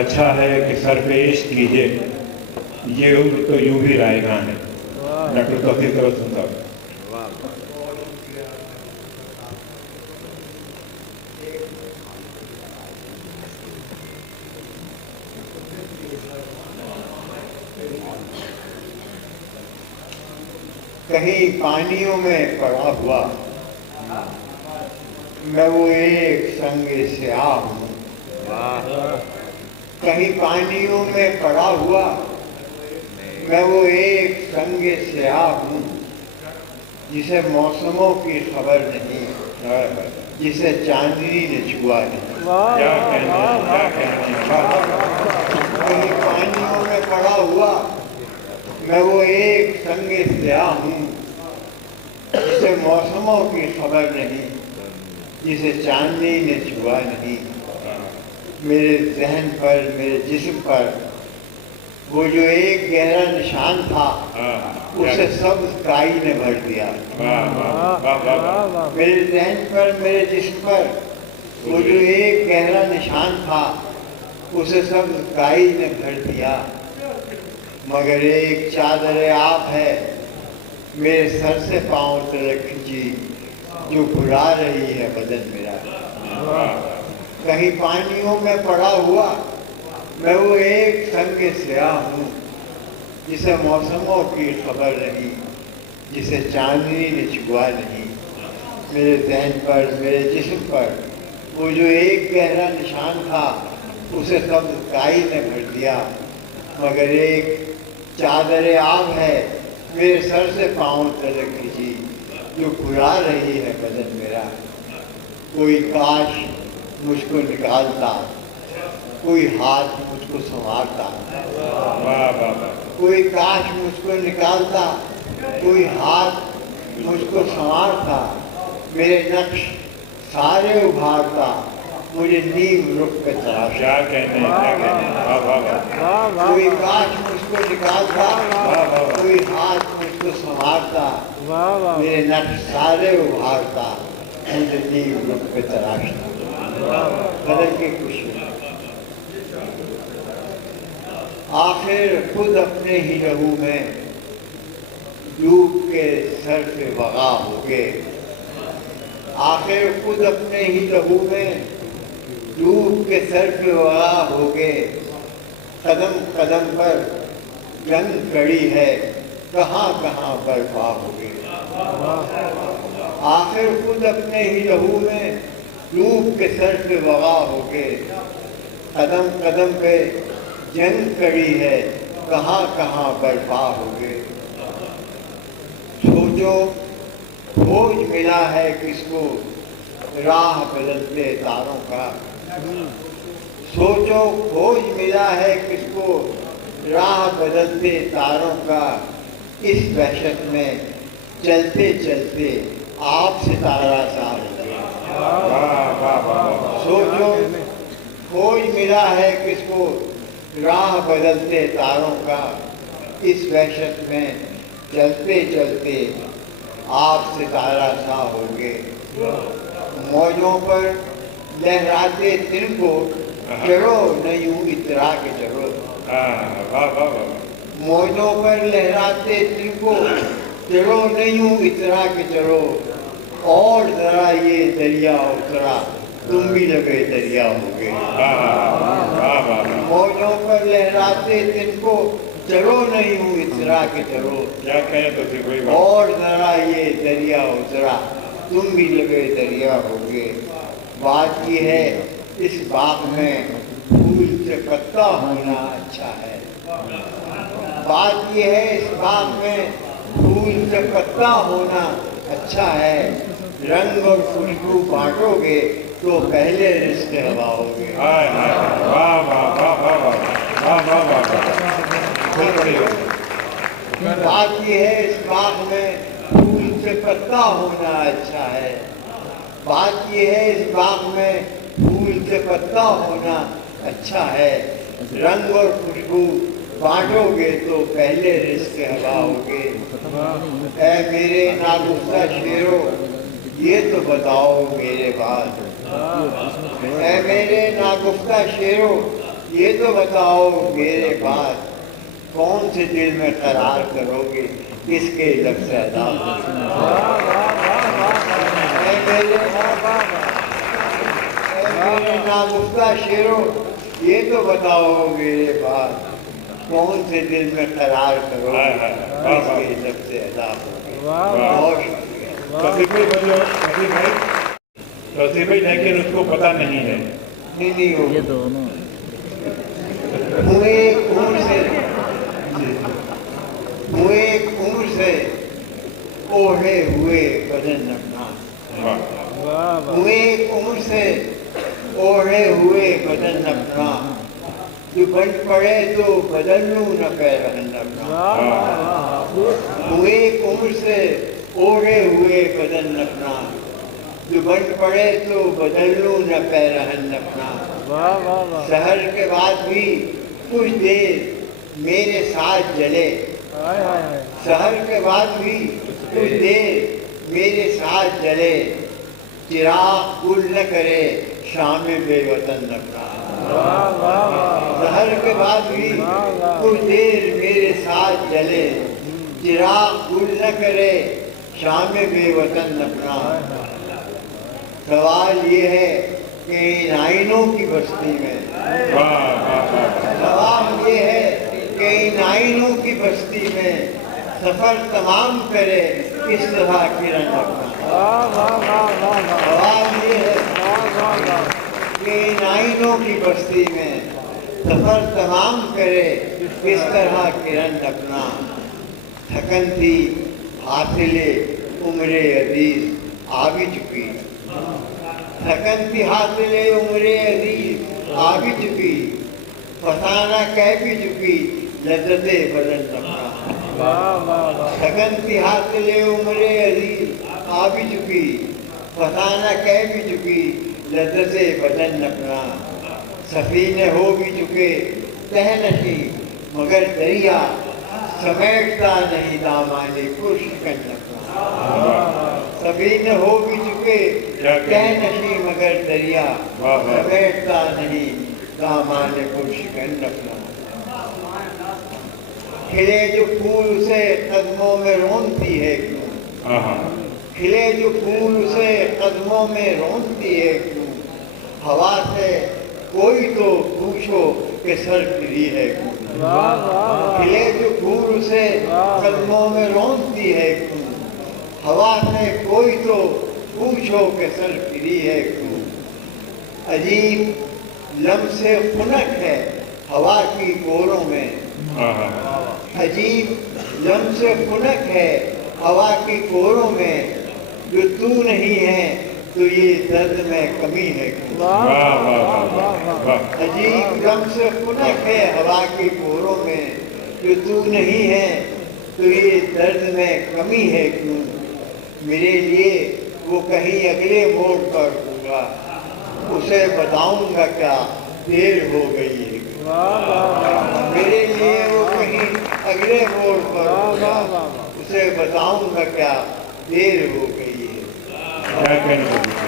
اچھا ہے کہ سر پہ عشق کیجیے، یہ عمر تو یوں بھی رائے گاں ہے۔ ڈاکٹر توفیق روشن صاحب۔ کہیں پانیوں میں پڑا ہوا میں وہ ایک سنگ سیاہ ہوں، کہیں پانیوں میں پڑا ہوا میں وہ ایک سنگ سیاہ ہوں، جسے موسموں کی خبر نہیں، جسے چاندنی نے چھوا نہیں۔ کہیں پانیوں میں پڑا ہوا میں وہ ایک سنگ سیاہ ہوں، جسے موسموں کی خبر نہیں، جسے چاندنی نے چھوا نہیں۔ میرے ذہن پر، میرے جسم پر وہ جو ایک گہرا نشان تھا، اسے سبز کائی نے بھر دیا۔ میرے ذہن پر، میرے جسم پر وہ جو ایک گہرا نشان تھا، اسے سبز کائی نے بھر دیا۔ مگر ایک چادر آب ہے میرے سر سے پاؤں تلک کھینچی، جو بھلا رہی ہے بدن میرا۔ کہیں پانیوں میں پڑا ہوا میں وہ ایک سنگ سیاہ ہوں، جسے موسموں کی خبر نہیں، جسے چاندنی نے چھوا نہیں۔ میرے ذہن پر، میرے جسم پر وہ جو ایک گہرا نشان تھا، اسے سبز کائی نے بھر دیا۔ مگر ایک چادر آب ہے میرے سر سے پاؤں تلک کھینچی، جو بھلا رہی ہے بدن میرا۔ کوئی کاش مجھ کو نکالتا، کوئی ہاتھ مجھ کو سنوارتا، کوئی کاش مجھ کو نکالتا، کوئی ہاتھ مجھ کو سنوارتا، میرے نقش سارے ابھارتا، مجھے نیم رخ پہ تراشا۔ کوئی کاش مجھ کو نکالتا، کوئی ہاتھ مجھ کو سنوارتا، میرے نقش سارے ابھارتا، مجھے نیم رخ پہ تراشتا۔ بدل کی خوشی آخر خود اپنے ہی لہو میں ڈوب کے سر پہ وغا ہو گے، آخر خود اپنے ہی لہو میں ڈوب کے سر پہ وغا ہو گے۔ قدم قدم پر جنگ کڑی ہے، کہاں کہاں برپا ہو گے۔ آخر خود اپنے ہی لہو میں ڈوب کے سر پہ وغا ہو گے، قدم قدم پہ جنگ کڑی ہے، کہاں کہاں برپا ہو گے۔ سوچو کھوج ملا ہے کس کو راہ بدلتے تاروں کا، سوچو کھوج ملا ہے کس کو راہ بدلتے تاروں کا، اس وحشت میں چلتے چلتے آپ ستارہ سا ہو گئے۔ سوچو کھوج ملا ہے کس کو راہ بدلتے تاروں کا، اس وحشت میں چلتے چلتے آپ ستارہ سا ہو گئے۔ موجوں پر لہراتے تن کو چڑھو نہ یوں اترا کے چڑھو، موجوں پر لہراتے تن کو چڑھو نہ یوں اترا کے چڑھو، اور ذرا یہ دریا اترا تم بھی لگے دریا ہو گئے۔ موجوں پر لہراتے تن کو چڑھو نہ یوں اترا کے چڑھو، اور ذرا یہ دریا اترا تم بھی لگے دریا ہو گئے۔ بات یہ ہے اس باغ میں پھول سے پتا ہونا اچھا ہے، بات یہ ہے اس باغ میں پھول سے پتا ہونا اچھا ہے، رنگ اور خوشبو بانٹو گے تو پہلے رزق ہوا ہوگے۔ بات یہ ہے اس باغ میں پھول سے پتا ہونا اچھا ہے، بات یہ ہے اس باغ میں پھول سے پتا ہونا اچھا ہے، رنگ اور خوشبو بانٹو گے تو پہلے رزق ہوا ہوگے۔ اے میرے ناگفتہ شیرو یہ تو بتاؤ میرے بعد، اے میرے ناگفتہ شیرو یہ تو بتاؤ میرے بعد کون سے دل میں قرار کرو گے کس کے لفظ ادا اے میرے ناگفتہ شیرو یہ تو بتاؤ میرے بعد کون سے دل میں قرار کرو گے کس کے لفظ ادا ہوگے بہت شکریہ توصیف بھائی لیکن اس کو پتہ نہیں ہے نہیں ہو یہ دونوں ہوئے عمر سے اوڑھے ہوئے بدن اپنا ہوئے عمر سے اوڑھے ہوئے بدن اپنا جو بن پڑے تو بدل لوں نہ پیرہن اپنا ہوئے عمر سے اوڑھے ہوئے بدن اپنا جو بن پڑے تو بدل لوں نہ پیرہن اپنا سحر کے بعد بھی کچھ دیر میرے ساتھ جلے سحر کے بعد بھی کچھ دیر میرے ساتھ جلے چراغ گل نہ کرے شام بے وطن اپنا سحر کے بعد بھی کچھ دیر میرے ساتھ جلے چراغ گل نہ کرے شام بے وطن اپنا سوال یہ ہے کہ ان آئینوں کی بستی میں سوال یہ ہے کہ ان آئینوں کی بستی میں سفر تمام کرے کس طرح کرن اپنا سوال یہ ہے کہ ان آئینوں کی بستی میں سفر تمام کرے کس طرح کرن اپنا تھکن تھی حاصل عمر عزیز آ بھی چکی تھکن تھی حاصل عمر عزیز آ بھی چکی فسانہ کہہ بھی چکی لذت بدن اپنا تھکن تھی حاصل عمر عزیز آ بھی چکی فسانہ کہہ بھی چکی لذت بدن اپنا سفینے ہو بھی چکے تہ نشی مگر دریا سمیٹتا نہیں دامانے کو شکن اپنا سفینے ہو بھی چکے تہ نشی مگر دریا سمیٹتا نہیں دامانے کو شکن اپنا کھلے جو پھول اسے قدموں میں رونتی ہے کیوں کھلے جو پھول اسے قدموں میں رونتی ہے کیوں ہوا سے کوئی تو پوچھو کہ سر پھری ہے کیوں کھلے جو پھول اسے قدموں میں رونتی ہے کیوں ہوا سے کوئی تو پوچھو کہ سر پھری ہے کیوں عجیب لمس خنک ہے ہوا کی گولوں میں عجیب لمس خنک ہے ہوا کی گولوں میں جو تو نہیں ہے تو یہ درد میں کمی ہے عجیب لمس خنک ہے ہوا کی گولوں میں جو تو نہیں ہے تو یہ درد میں کمی ہے کیوں میرے لیے وہ کہیں اگلے موڑ پر ہوگا اسے بتاؤں گا کیا دیر ہو گئی ہے میرے لیے وہ کہیں اگلے موڑ پر ہوگا اسے بتاؤں گا کیا دیر ہو گئی ہے